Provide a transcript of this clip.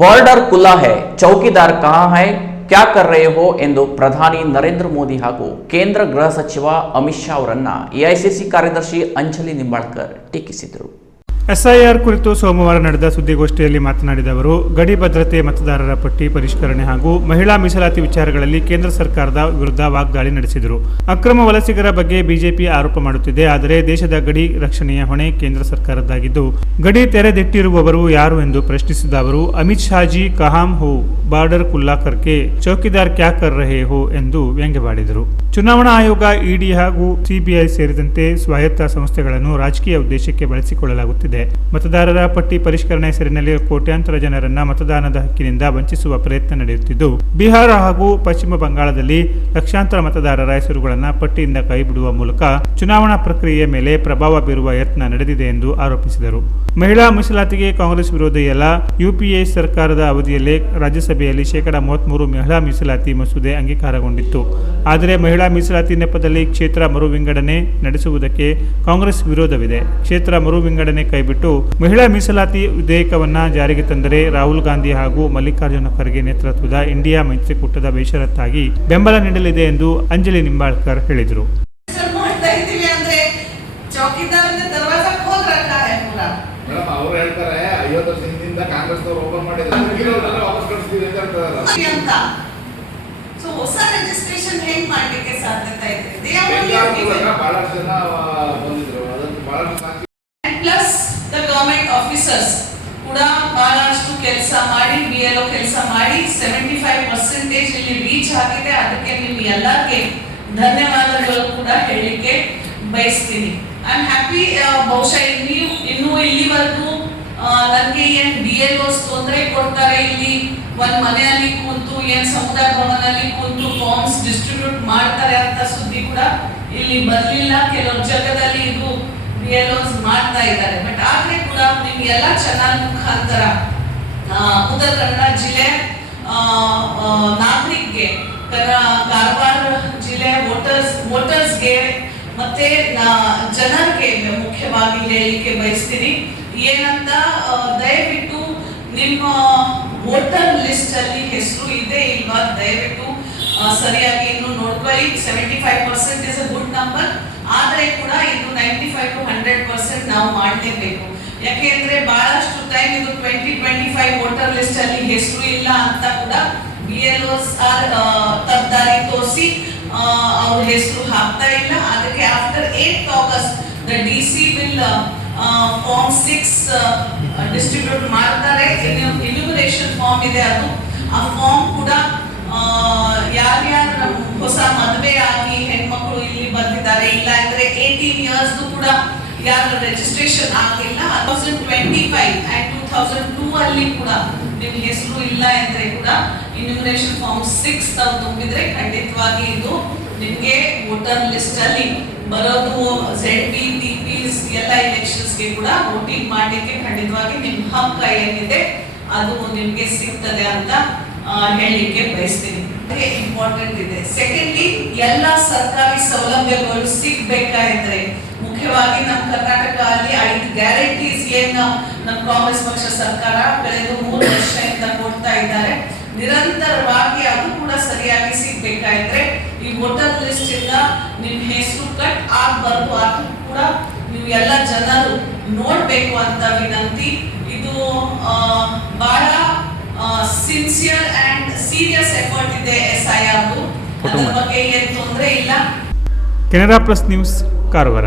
Border ಖುಲ್ಲಾ high, ಚೌಕಿದಾರ್ ಕಹಾಂ high, ಕ್ಯಾ ಕರ್ ರಹೆ ಹೋ ಎಂದು ಪ್ರಧಾನಿ ನರೇಂದ್ರ ಮೋದಿ ಹಾಗೂ ಕೇಂದ್ರ ಗೃಹ ಸಚಿವ ಅಮಿತ್ ಶಾ ಅವರನ್ನ ಎಐಸಿಸಿ ಕಾರ್ಯದರ್ಶಿ ಅಂಜಲಿ ನಿಂಬಾಳ್ಕರ್ ಟೀಕಿಸಿದರು. ಎಸ್ಐಆರ್ ಕುರಿತು ಸೋಮವಾರ ನಡೆದ ಸುದ್ದಿಗೋಷ್ಠಿಯಲ್ಲಿ ಮಾತನಾಡಿದ ಅವರು, ಗಡಿ ಭದ್ರತೆ, ಮತದಾರರ ಪಟ್ಟಿ ಪರಿಷ್ಕರಣೆ ಹಾಗೂ ಮಹಿಳಾ ಮೀಸಲಾತಿ ವಿಚಾರಗಳಲ್ಲಿ ಕೇಂದ್ರ ಸರ್ಕಾರದ ವಿರುದ್ಧ ವಾಗ್ದಾಳಿ ನಡೆಸಿದರು. ಅಕ್ರಮ ವಲಸಿಗರ ಬಗ್ಗೆ ಬಿಜೆಪಿ ಆರೋಪ ಮಾಡುತ್ತಿದೆ. ಆದರೆ ದೇಶದ ಗಡಿ ರಕ್ಷಣೆಯ ಹೊಣೆ ಕೇಂದ್ರ ಸರ್ಕಾರದ್ದಾಗಿದ್ದು, ಗಡಿ ತೆರೆದಿಟ್ಟಿರುವವರು ಯಾರು ಎಂದು ಪ್ರಶ್ನಿಸಿದ ಅವರು, ಅಮಿತ್ ಶಾಜಿ ಕಹಾಂ ಹೋ, ಬಾರ್ಡರ್ ಖುಲ್ಲಾ ಕರ್ಕೆ ಚೌಕಿದಾರ್ ಕ್ಯಾ ಕರ್ ರಹೆ ಹೋ ಎಂದು ವ್ಯಂಗ್ಯವಾಡಿದರು. ಚುನಾವಣಾ ಆಯೋಗ, ಇಡಿ ಹಾಗೂ ಸಿಬಿಐ ಸೇರಿದಂತೆ ಸ್ವಾಯತ್ತ ಸಂಸ್ಥೆಗಳನ್ನು ರಾಜಕೀಯ ಉದ್ದೇಶಕ್ಕೆ ಬಳಸಿಕೊಳ್ಳಲಾಗುತ್ತಿದೆ. ಮತದಾರರ ಪಟ್ಟಿ ಪರಿಷ್ಕರಣೆ ಹೆಸರಿನಲ್ಲಿ ಕೋಟ್ಯಾಂತರ ಜನರನ್ನ ಮತದಾನದ ಹಕ್ಕಿನಿಂದ ವಂಚಿಸುವ ಪ್ರಯತ್ನ ನಡೆಯುತ್ತಿದ್ದು, ಬಿಹಾರ ಹಾಗೂ ಪಶ್ಚಿಮ ಬಂಗಾಳದಲ್ಲಿ ಲಕ್ಷಾಂತರ ಮತದಾರರ ಹೆಸರುಗಳನ್ನು ಪಟ್ಟಿಯಿಂದ ಕೈಬಿಡುವ ಮೂಲಕ ಚುನಾವಣಾ ಪ್ರಕ್ರಿಯೆಯ ಮೇಲೆ ಪ್ರಭಾವ ಬೀರುವ ಯತ್ನ ನಡೆದಿದೆ ಎಂದು ಆರೋಪಿಸಿದರು. ಮಹಿಳಾ ಮೀಸಲಾತಿಗೆ ಕಾಂಗ್ರೆಸ್ ವಿರೋಧಿಯಲ್ಲ. ಯುಪಿಎ ಸರ್ಕಾರದ ಅವಧಿಯಲ್ಲೇ ರಾಜ್ಯಸಭೆಯಲ್ಲಿ 33% ಮಹಿಳಾ ಮೀಸಲಾತಿ ಮಸೂದೆ ಅಂಗೀಕಾರಗೊಂಡಿತ್ತು. ಆದರೆ ಮಹಿಳಾ ಮೀಸಲಾತಿ ನೆಪದಲ್ಲಿ ಕ್ಷೇತ್ರ ಮರು ವಿಂಗಡಣೆ ನಡೆಸುವುದಕ್ಕೆ ಕಾಂಗ್ರೆಸ್ ವಿರೋಧವಿದೆ. ಕ್ಷೇತ್ರ ಮರು ವಿಂಗಡಣೆ ಕೈಬಿಟ್ಟು ಮಹಿಳಾ ಮೀಸಲಾತಿ ವಿಧೇಯಕವನ್ನ ಜಾರಿಗೆ ತಂದರೆ ರಾಹುಲ್ ಗಾಂಧಿ ಹಾಗೂ ಮಲ್ಲಿಕಾರ್ಜುನ ಖರ್ಗೆ ನೇತೃತ್ವದ ಇಂಡಿಯಾ ಮೈತ್ರಿಕೂಟದ ಬೇಷರತ್ತಾಗಿ ಬೆಂಬಲ ನೀಡಲಿದೆ ಎಂದು ಅಂಜಲಿ ನಿಂಬಾಳ್ಕರ್ ಹೇಳಿದರು. ಹೊಸ ರಿಜಿಸ್ಟ್ರೇಷನ್ ಹೆಂಗ್ ಮಾಡ್ಲಿಕ್ಕೆ ಸಾಧ್ಯತೆ ಇದೆ? ಪ್ಲಸ್ ದ ಗವರ್ಮೆಂಟ್ ಆಫೀಸರ್ಸ್ ಕೂಡ ಬಹಳಷ್ಟು ಕೆಲಸ ಮಾಡಿ, BLO ಕೆಲಸ ಮಾಡಿ 75% ಇಲ್ಲಿ ರೀಚ್ ಆಗಿದೆ. ಅದಕ್ಕೆ ನಿಮ್ಗೆ ಎಲ್ಲರಿಗೆ ಧನ್ಯವಾದಗಳು ಕೂಡ ಹೇಳಲಿಕ್ಕೆ ಬಯಸ್ತೀನಿ. I am happy. ಬಹುಶಃ ಇನ್ನೂ ಇಲ್ಲಿವರೆಗೂ ನನಗೆ ಏನ್ BLOs ತೊಂದರೆ ಕೊಡ್ತಾರೆ, ಇಲ್ಲಿ ಒಂದ್ ಮನೆಯಲ್ಲಿ ಕೂತು ಏನ್ ಸಮುದಾಯ ಭವನಲ್ಲಿ ಕೂತು ಫಾರ್ಮ್ಸ್ ಡಿಸ್ಟ್ರಿಬ್ಯೂಟ್ ಮಾಡ್ತಾರೆ ಅಂತ ಸುದ್ದಿ ಕೂಡ ಇಲ್ಲಿ ಬರ್ಲಿಲ್ಲ. ಕೆಲವು ಜಾಗದಲ್ಲಿ ಇದು BLOs ಮಾಡ್ತಾ ಇದ್ದಾರೆ. ಬಟ್ ಆದ್ರೆ ಕೂಡ ನಿಮ್ಗೆಲ್ಲ ಚಾನಲ್ ಮುಖಾಂತರ ಉತ್ತರ ಕನ್ನಡ ಜಿಲ್ಲೆ ನಾಗರಿಕರಿಗೆ, ಕಾರವಾರ ಜಿಲ್ಲೆ ವೋಟರ್ಸ್ಗೆ ಮತ್ತೆ ಜನರಿಗೆ ಮುಖ್ಯವಾಗಿ ಹೇಳಿಕೆ ಬಯಸ್ತೀನಿ ಏನಂತ, ದಯವಿಟ್ಟು ನಿಮ್ಮ ವೋಟರ್ ಲಿಸ್ಟ್ ಅಲ್ಲಿ ಹೆಸರು ಇದೆ ಇಲ್ವಾ ದಯವಿಟ್ಟು ಸರಿಯಾಗಿ ಇನ್ನು ನೋಡ್ಕೊಳ್ಳಿ. 75% ಇಸ್ ಅ ಗುಡ್ ನಂಬರ್. ಆದ್ರೆ ಕೂಡ ಇದು 95 to 100% ನಾವು ಮಾಡಲೇಬೇಕು. ಯಾಕೆಂದ್ರೆ ಬಹಳಷ್ಟು ಟೈಮ್ ಇದು 2025 ವೋಟರ್ ಲಿಸ್ಟ್ ಅಲ್ಲಿ ಹೆಸರು ಇಲ್ಲ ಅಂತ ಕೂಡ BLOs ತಪ್ಪದಾರಿ ತೋರಿಸಿ ಅವ್ರ ಹೆಸರು ಹಾಕ್ತಾ ಇಲ್ಲ. ಅದಕ್ಕೆ after 8th August the DC will form 6 distribute ಮಾಡ್ತಾರೆ. ಇನ್ಯುಮರೇಷನ್ ಫಾರ್ಮ್ ಇದೆ, ಅದು ಆ ಫಾರ್ಮ್ ಕೂಡ ಯಾರ್ಯಾರು ಹೊಸ ಮದುವೆ ಆಗಿ ಹೆಣ್ಮಕ್ಳು ಇಲ್ಲಿ ಬಂದಿದ್ದಾರೆ, ಇಲ್ಲ ಅಂದ್ರೆ 18 years ಕೂಡ ಯಾರು ರಿಜಿಸ್ಟ್ರೇಷನ್ ಆಗಿಲ್ಲ, 2025 and 2002 ಅಲ್ಲಿ ಕೂಡ ನಿಮ್ ಹೆಸರು ಇಲ್ಲ ಅಂದ್ರೆ ಕೂಡ ಇನ್ಯುಮರೇಷನ್ ಫಾರ್ಮ್ 6 ತಾವು ತುಂಬಿದ್ರೆ ಖಂಡಿತವಾಗಿ ಇದು ನಿಮ್ಗೆ ವೋಟರ್ ಲಿಸ್ಟ್ ಅಲ್ಲಿ ಬರೋದು. ZP, TPs ಎಲ್ಲ ಎಲೆಕ್ಷನ್ಸ್ಗೆ ಕೂಡ ವೋಟಿಂಗ್ ಮಾಡ್ಲಿಕ್ಕೆ ಖಂಡಿತವಾಗಿ ನಿಮ್ ಹಕ್ಕು ಏನಿದೆ ಅದು ನಿಮ್ಗೆ ಸಿಗ್ತದೆ ಅಂತ ಹೇಳಲಿಕ್ಕೆ ಬಯಸ್ತೀನಿ. ಇಂಪಾರ್ಟೆಂಟ್ ಇದೆ. ಸೆಕೆಂಡ್ಲಿ, ಎಲ್ಲ ಸರ್ಕಾರಿ ಸೌಲಭ್ಯಗಳು ಸಿಗ್ಬೇಕಾದ್ರೆ ಮುಖ್ಯವಾಗಿ ನಮ್ಮ ಕರ್ನಾಟಕ ಅಲ್ಲಿ 5 ಗ್ಯಾರಂಟೀಸ್ ಏನು ನಮ್ಮ ಕಾಂಗ್ರೆಸ್ ಪಕ್ಷ ಸರ್ಕಾರ ಕಳೆದ 3 ವರ್ಷದಿಂದ ಕೊಡ್ತಾ ಇದ್ದಾರೆ, ನಿರಂತರವಾಗಿ ಅದು ಕೂಡ ಸರಿಯಾಗಿ ಸಿಗ್ಬೇಕಾದ್ರೆ ಈ ವೋಟರ್ ಲಿಸ್ಟ್ ಇಂದ ನಿಮ್ ಹೆಸರು ಕಟ್ ಆಗಬಾರ್ದು. ಅದು ಕೂಡ ನೀವು ಎಲ್ಲ ಜನರು ನೋಡ್ಬೇಕು ಅಂತ ವಿನಂತಿ. ಇದು ಬಹಳ ಸಿನ್ಸಿಯರ್ ಅಂಡ್ ಸೀರಿಯಸ್ ಎಫರ್ಟ್ ಇದೆ SIR. ಅದರ ಬಗ್ಗೆ ಏನು ತೊಂದರೆ ಇಲ್ಲ. Canara plus news, Karwar.